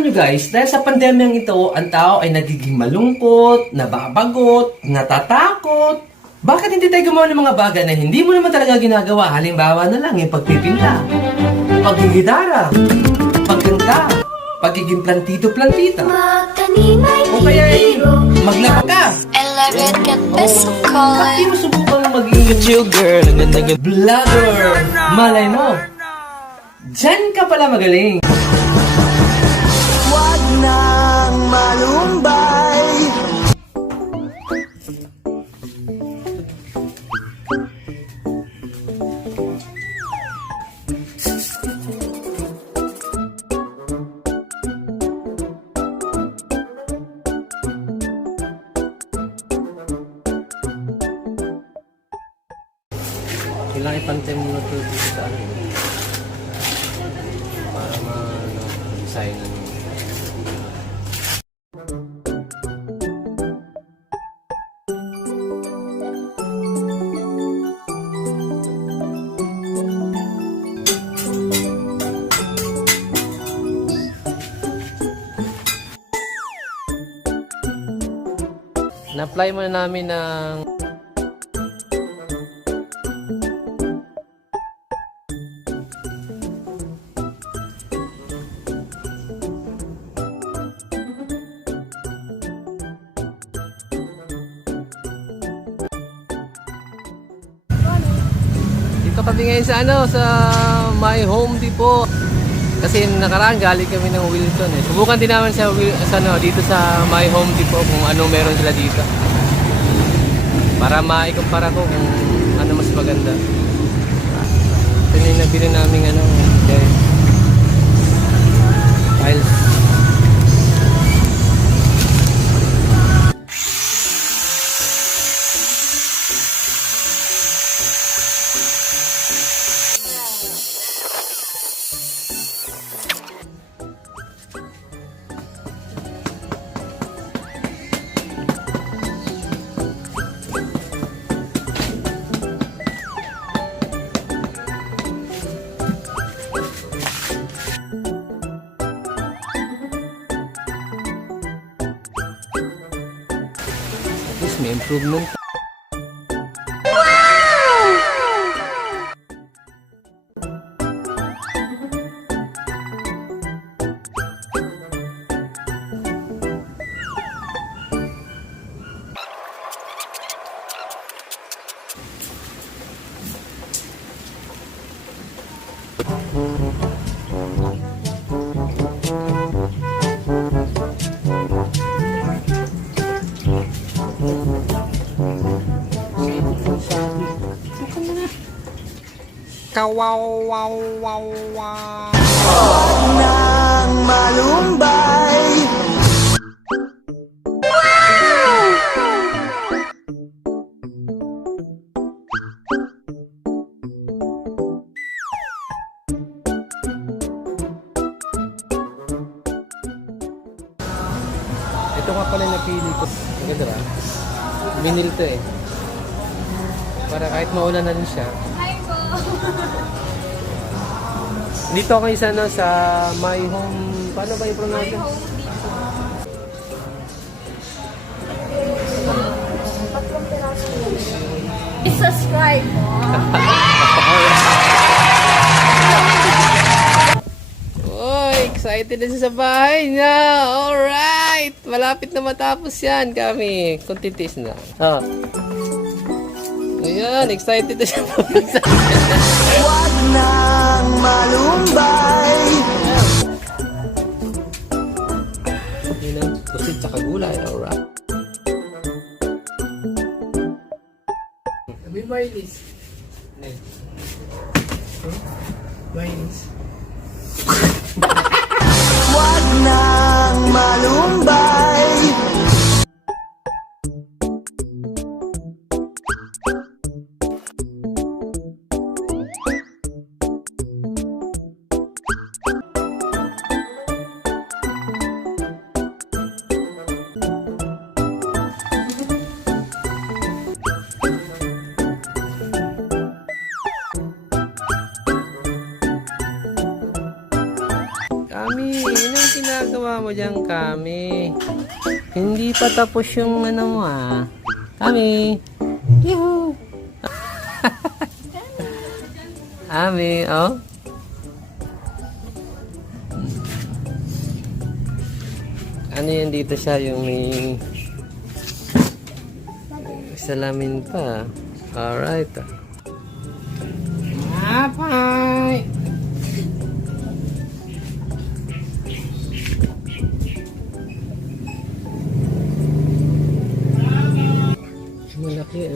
Alam nyo guys, dahil sa pandemyang ito, ang tao ay nagiging malungkot, nababagot, natatakot. Bakit hindi tayo gumawa ng mga bagay na hindi mo naman talaga ginagawa? Halimbawa na lang yung pagpipinta, paggigitara, pagkanta, pagiging plantito-plantita. O kaya maglaba ka. Bakit mo subukan maging vlogger? Malay mo, diyan ka pala magaling. Wag nang malumbay. Kailangan ipantay mo na ito sa ano para ma-design na nyo. Na-apply muna namin ng dito kami ngayon sa sa My Home Depot. Kasi nakaraan galing kami ng Wilson eh. Subukan din naman dito sa My Home Depot kung anong meron sila dito. Para maikumpara ko kung ano mas maganda. Ito na yung nabili namin tiles. May improvement. Kawawawawa. Wag nang malumbay. Ito nga pala yung napili ko. Maganda ba? Binil to eh. Para kahit maulan na rin siya. Dito ako isa sa My Home. Paano ba yung pronounce? I-subscribe mo. Oh, excited na siya sa bahay niya. Alright! Malapit na matapos yan kami. Contentis na. Ayan, excited na siya. Wag nang malumbay. Yun ang pusit sa kagulay. Alright. May wireless. Wireless. Wag nang malumbay. Kami, yun ang ginagawa mo dyan, Kami. Hindi pa tapos yung ano mo, ah. Kami. Yuhu. Kami, oh. Ano yan dito siya, yung may salamin pa. Alright. Bye! Malaki,